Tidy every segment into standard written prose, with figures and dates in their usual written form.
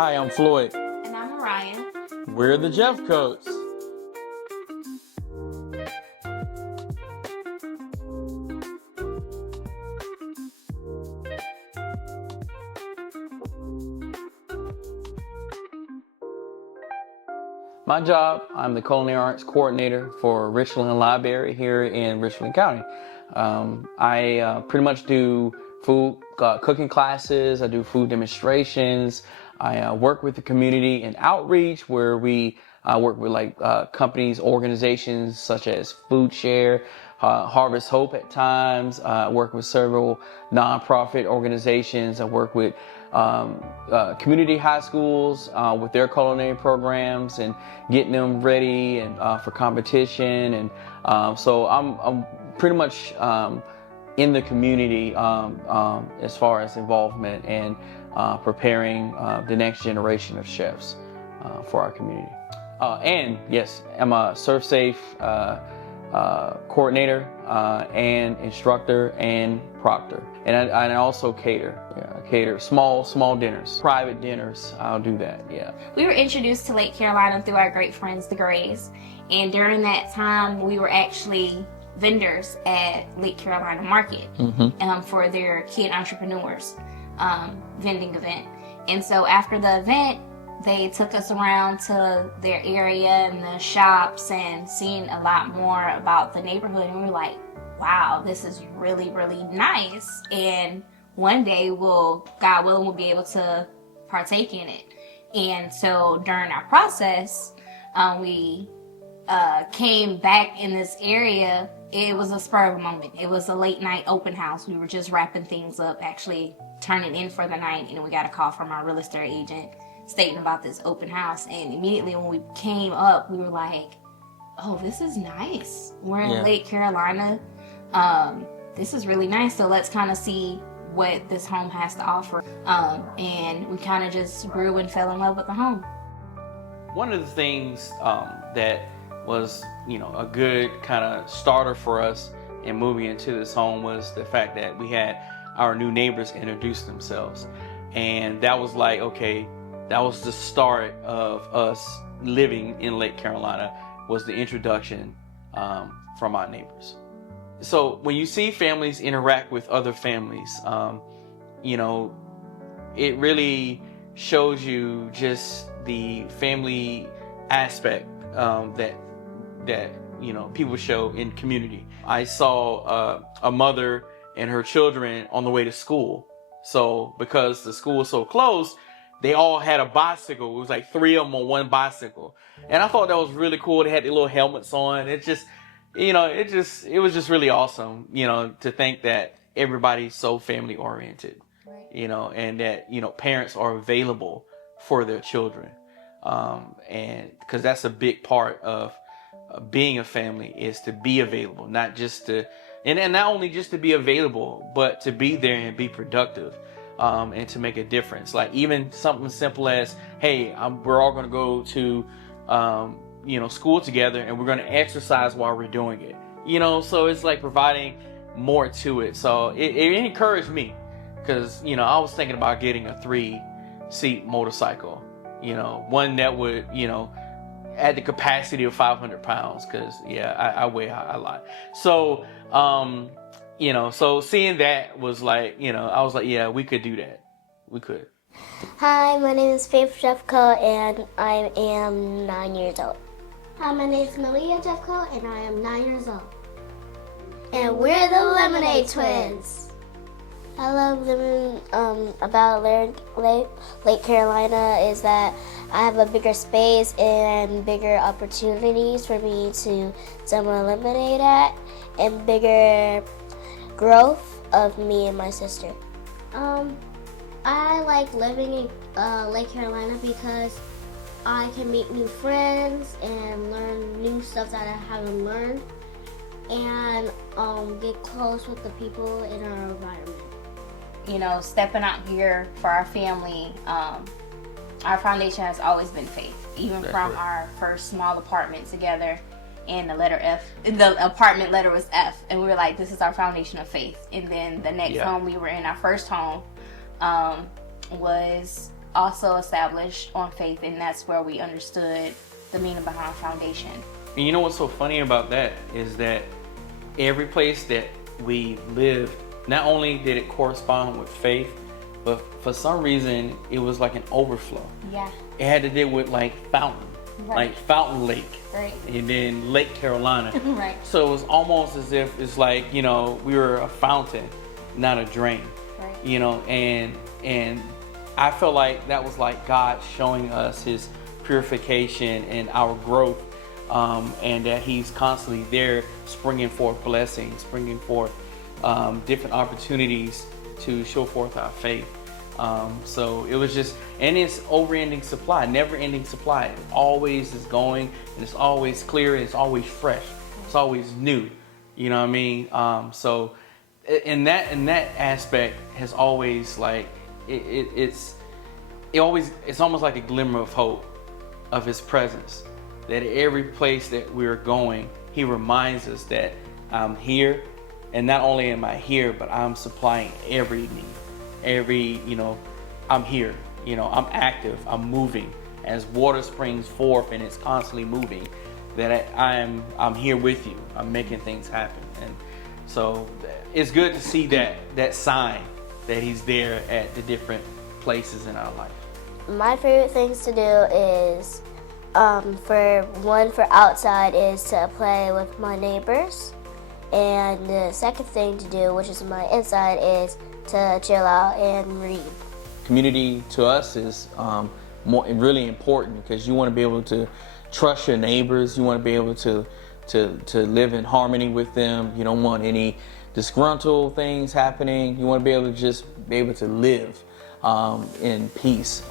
Hi, I'm Floyd. And I'm Mariah. We're the Jeffcoats. My job, I'm the Culinary Arts Coordinator for Richland Library here in Richland County. I pretty much do food cooking classes, I do food demonstrations, I work with the community in outreach where we work with companies, organizations such as Food Share, Harvest Hope at times. I work with several nonprofit organizations. I work with community high schools with their culinary programs and getting them ready and for competition. And so I'm pretty much in the community as far as involvement and preparing the next generation of chefs for our community. And yes, I'm a Serve Safe coordinator and instructor and proctor. And I also cater. Cater small dinners, private dinners. I'll do that. Yeah. We were introduced to Lake Carolina through our great friends, the Grays, and during that time, we were actually vendors at Lake Carolina Market for their kid entrepreneurs vending event. And so after the event, they took us around to their area and the shops and seen a lot more about the neighborhood. And we were like, wow, this is really, really nice. And one day God willing, we'll be able to partake in it. And so during our process, we came back in this area. It was a spur of a moment. It was a late night open house. We were just wrapping things up, actually turning in for the night. And we got a call from our real estate agent stating about this open house. And immediately when we came up, we were like, oh, this is nice. We're in Lake Carolina. This is really nice. So let's kind of see what this home has to offer. And we kind of just grew and fell in love with the home. One of the things that was, a good kind of starter for us in moving into this home was the fact that we had our new neighbors introduce themselves. And that was like, okay, that was the start of us living in Lake Carolina, was the introduction from our neighbors. So when you see families interact with other families, it really shows you just the family aspect that people show in community. I saw a mother and her children on the way to school. So because the school was so close, they all had a bicycle. It was like 3 of them on one bicycle. And I thought that was really cool. They had their little helmets on. It was just really awesome, to think that everybody's so family oriented, right. And that, parents are available for their children. And because that's a big part of being a family, is to be available, not just to, and not only just to be available, but to be there and be productive. And to make a difference. Like even something simple as, hey, we're all going to go to, school together and we're going to exercise while we're doing it. So it's like providing more to it. So it encouraged me because, I was thinking about getting a 3-seat motorcycle, one that would, at the capacity of 500 pounds because, I weigh a lot. So, so seeing that was like, I was like, yeah, we could do that. We could. Hi, my name is Faith Jeffcoat and I am 9 years old. Hi, my name is Malia Jeffcoat and I am 9 years old. And we're the Lemonade Twins. I love living about Lake Carolina is that I have a bigger space and bigger opportunities for me to sell my lemonade at, and bigger growth of me and my sister. I like living in Lake Carolina because I can meet new friends and learn new stuff that I haven't learned, and get close with the people in our environment. Stepping out here for our family, our foundation has always been faith, even from our first small apartment together. And the letter F, the apartment letter was F, and we were like, this is our foundation of faith. And then the next home we were in, our first home, was also established on faith, and that's where we understood the meaning behind foundation. And you know what's so funny about that is that every place that we lived, not only did it correspond with faith, but for some reason it was like an overflow. Yeah. It had to deal with like fountain, Right. like Fountain Lake, Right. and then Lake Carolina. Right. So it was almost as if it's like, you know, we were a fountain, not a drain. Right. You know, and I feel like that was like God showing us His purification and our growth, and that He's constantly there, springing forth blessings, bringing forth different opportunities to show forth our faith. So it was just, and it's over-ending supply, never-ending supply. It always is going, and it's always clear, and it's always fresh, it's always new. You know what I mean? So in that aspect has always like it's almost like a glimmer of hope of His presence. That every place that we're going, He reminds us that I'm here, and not only am I here, but I'm supplying every need. I'm here, I'm active, I'm moving. As water springs forth and it's constantly moving, that I'm here with you. I'm making things happen. And so it's good to see that sign that He's there at the different places in our life. My favorite things to do is, for outside, is to play with my neighbors. And the second thing to do, which is my inside, is to chill out and read. Community to us is really important because you want to be able to trust your neighbors. You want to be able to live in harmony with them. You don't want any disgruntled things happening. You want to be able to just be able to live in peace,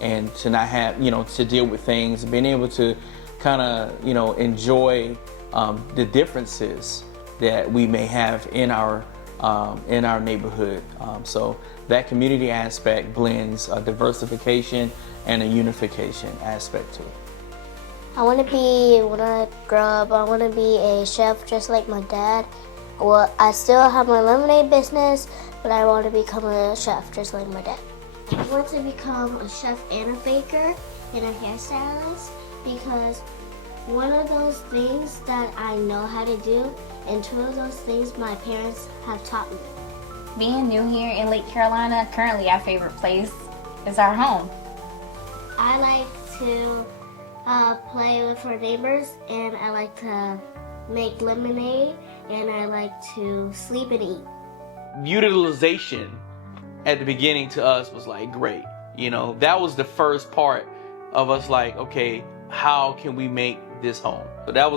and to not have, to deal with things, being able to kind of, enjoy the differences that we may have in our neighborhood. So that community aspect blends a diversification and a unification aspect to it. When I grow up, I want to be a chef just like my dad. Well, I still have my lemonade business, but I want to become a chef just like my dad. I want to become a chef and a baker and a hairstylist because one of those things that I know how to do, and two of those things my parents have taught me. Being new here in Lake Carolina, currently our favorite place is our home. I like to play with our neighbors, and I like to make lemonade, and I like to sleep and eat. Utilization at the beginning to us was like great. That was the first part of us like, okay, how can we make this home? So that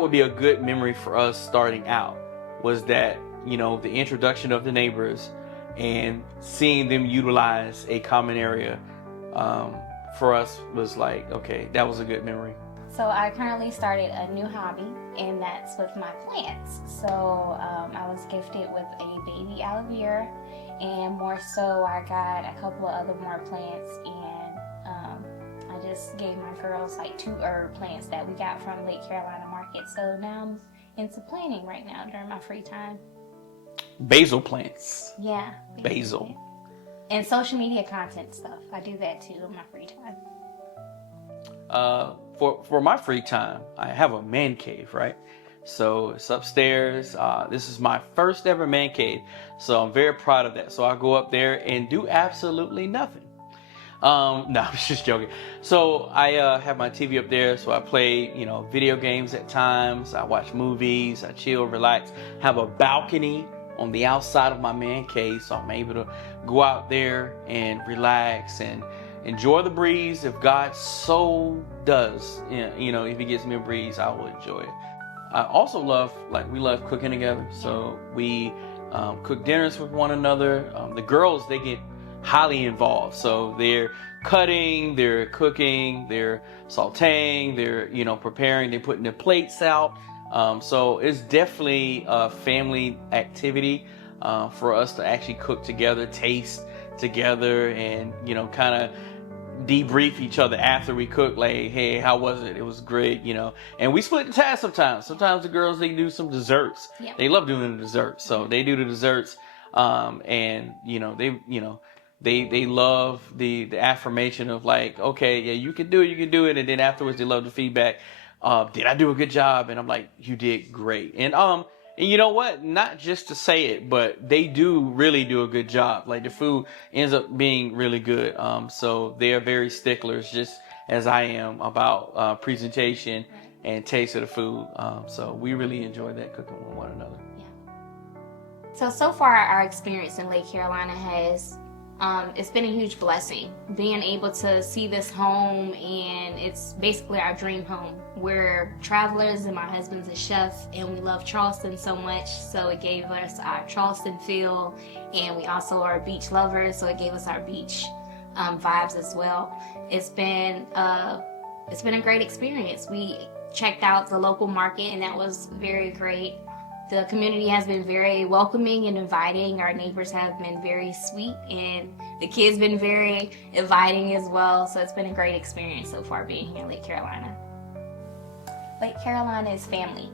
would be a good memory for us starting out, was that, the introduction of the neighbors and seeing them utilize a common area, for us was like, okay, that was a good memory. So I currently started a new hobby, and that's with my plants. So I was gifted with a baby aloe vera, and more so I got a couple of other more plants, and I just gave my girls like 2 herb plants that we got from Lake Carolina Market. So now I'm into planting right now during my free time. Basil plants. Yeah. Basil. And social media content stuff. I do that too in my free time. For my free time, I have a man cave, right? So it's upstairs. This is my first ever man cave, so I'm very proud of that. So I go up there and do absolutely nothing. No, I'm just joking. So I have my TV up there, so I play, video games at times. I watch movies. I chill, relax. Have a balcony on the outside of my man cave, so I'm able to go out there and relax and enjoy the breeze. If God so does, if He gives me a breeze, I will enjoy it. I also we love cooking together. So we cook dinners with one another. The girls, they get highly involved. So they're cutting, they're cooking, they're sauteing, they're, preparing, they're putting their plates out. So it's definitely a family activity for us to actually cook together, taste together, and, kind of debrief each other after we cook, like, hey, how was it? It was great, and we split the task sometimes. Sometimes the girls, they do some desserts. Yep. They love doing the desserts, so they do the desserts, and they they love the affirmation of like, okay, yeah, you can do it, and then afterwards they love the feedback. Did I do a good job? And I'm like, you did great. And you know what? Not just to say it, but they do really do a good job. Like the food ends up being really good. So they are very sticklers, just as I am, about presentation and taste of the food. So we really enjoy that, cooking with one another. So far our experience in Lake Carolina has, it's been a huge blessing. Being able to see this home, and it's basically our dream home. We're travelers and my husband's a chef, and we love Charleston so much, so it gave us our Charleston feel, and we also are beach lovers, so it gave us our beach vibes as well. It's been a great experience. We checked out the local market, and that was very great. The community has been very welcoming and inviting. Our neighbors have been very sweet, and the kids been very inviting as well. So it's been a great experience so far being here in Lake Carolina. Lake Carolina is family.